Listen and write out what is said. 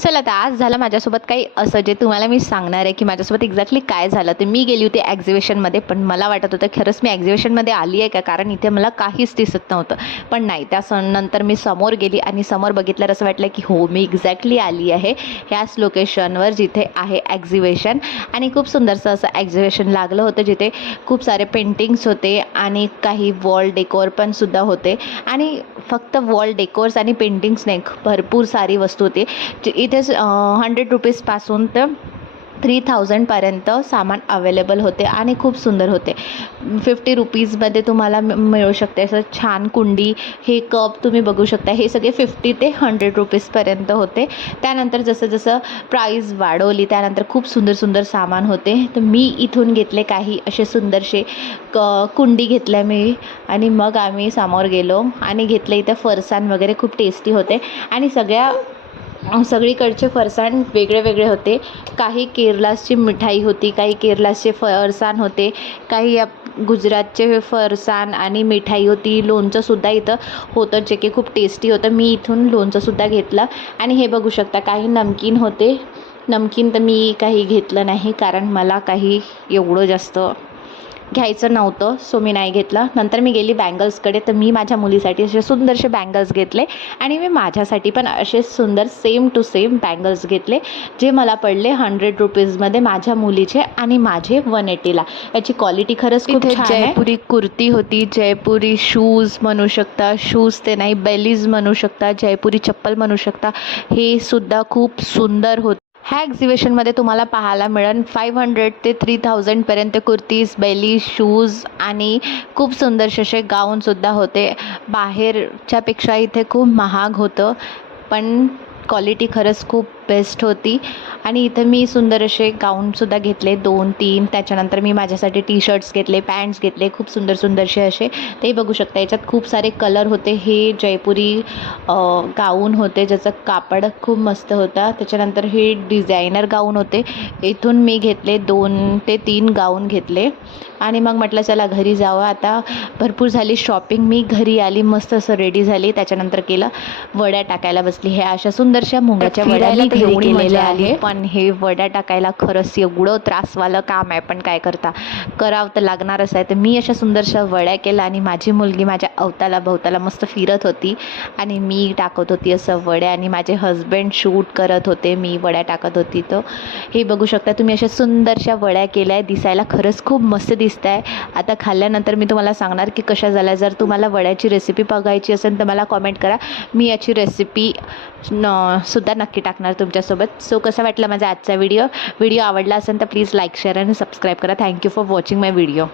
चला तर आज झालं माझ्यासोबत काही असं जे तुम्हाला मी सांगणार आहे की माझ्यासोबत एक्झॅक्टली काय झालं ते मी गेली होती ॲक्झिबिशनमध्ये पण मला वाटत होतं खरंच मी ॲक्झिबिशनमध्ये आली आहे का? कारण इथे मला काहीच दिसत नव्हतं. पण नाही त्या सण नंतर मी समोर गेली आणि समोर बघितल्यावर असं वाटलं की हो मी एक्झॅक्टली आली आहे ह्याच लोकेशनवर जिथे आहे ॲक्झिबिशन आणि खूप सुंदरसं असं ॲक्झिबिशन लागलं होतं जिथे खूप सारे पेंटिंग्स होते आणि काही वॉल डेकोर पण सुद्धा होते. आणि फक्त वॉल डेकोर्स आणि पेंटिंग्स नाही भरपूर सारी वस्तू होती. जी- हंड्रेड रुपीजपासून तर थ्री थाउजंडपर्यंत सामान अवेलेबल होते आणि खूप सुंदर होते. फिफ्टी रुपीजमध्ये तुम्हाला मिळू शकते. असं छान कुंडी हे कप तुम्ही बघू शकता. हे सगळे फिफ्टी ते हंड्रेड रुपीजपर्यंत होते. त्यानंतर जसं जसं प्राईज वाढवली त्यानंतर खूप सुंदर सुंदर सामान होते. तर मी इथून घेतले काही असे सुंदरसे क कुंडी घेतल्या मी. आणि मग आम्ही समोर गेलो आणि घेतले इथं फरसाण वगैरे खूप टेस्टी होते. आणि सगळ्या सगळीकडचे फरसाण वेगळे वेगळे होते. काही केरलाची मिठाई होती काही केरलाचे फरसाण होते काही आप गुजरातचे फरसाण आणि मिठाई होती. लोणचंसुद्धा इथं होतं जे की खूप टेस्टी होतं. मी इथून लोणचंसुद्धा घेतलं. आणि हे बघू शकता काही नमकीन होते. नमकीन तर मी काही घेतलं नाही कारण मला काही एवढं जास्त घ्यायचं नव्हतं सो मी नाही घेतलं. नंतर मी गेली बँगल्सकडे तर मी माझ्या मुलीसाठी असे सुंदरसे बँगल्स घेतले आणि मी माझ्यासाठी पण असे सुंदर सेम टू सेम बँगल्स घेतले जे मला पडले हंड्रेड रुपीजमध्ये माझ्या मुलीचे आणि माझे वन एटीला याची क्वालिटी खरंच खूप जयपुरी कुर्ती होती जयपुरी शूज म्हणू शकता शूज ते नाही बेलीज म्हणू शकता जयपुरी चप्पल म्हणू शकता हे सुद्धा खूप सुंदर होतं ह्या एक्झिबिशनमध्ये तुम्हाला पाहायला मिळेल फाईव्ह हंड्रेड ते थ्री थाउजंडपर्यंत कुर्तीज बेली शूज आणि खूप सुंदरसे असे गाऊनसुद्धा होते. बाहेरच्यापेक्षा इथे खूप महाग होतं पण क्वालिटी खरंच खूप बेस्ट होती. आणि इथं मी सुंदर असे गाऊनसुद्धा घेतले दोन तीन. त्याच्यानंतर मी माझ्यासाठी टी शर्ट्स घेतले पॅन्ट्स घेतले खूप सुंदर सुंदरसे असे. ते बघू शकता याच्यात खूप सारे कलर होते. हे जयपुरी गाऊन होते ज्याचं कापड खूप मस्त होता. त्याच्यानंतर हे डिझायनर गाऊन होते. इथून मी घेतले दोन ते तीन गाऊन घेतले. आणि मग म्हटलं चला घरी जावं. आता भरपूर झाली शॉपिंग मी घरी आली मस्त असं रेडी झाली. त्याच्यानंतर केलं वड्या टाकायला बसली. ह्या अशा सुंदरशा मुंगाच्या वड्या आहे. पण हे वड्या टाकायला खरंच एवढं त्रासवालं काम आहे पण काय करता? करावं तर लागणारच आहे. तर मी अशा सुंदरशा वड्या केल्या आणि माझी मुलगी माझ्या अवताला भवताला मस्त फिरत होती आणि मी टाकत होती असं वड्या आणि माझे हजबंड शूट करत होते मी वड्या टाकत होती तर. हे बघू शकता तुम्ही अशा सुंदरशा वड्या केल्या आहे दिसायला खरंच खूप मस्त दिसत आहे आता खाल्ल्यानंतर मी तुम्हाला सांगणार की कशा झाल्या. जर तुम्हाला वड्याची रेसिपी बघायची असेल तर मला कॉमेंट करा. मी याची रेसिपी सुद्धा नक्की टाकणार तुमच्यासोबत. सो कसा वाटला माझा आजचा व्हिडिओ व्हिडिओ आवडला असेल तर प्लीज लाईक शेअर आणि सबस्क्राईब करा. Thank you for watching my video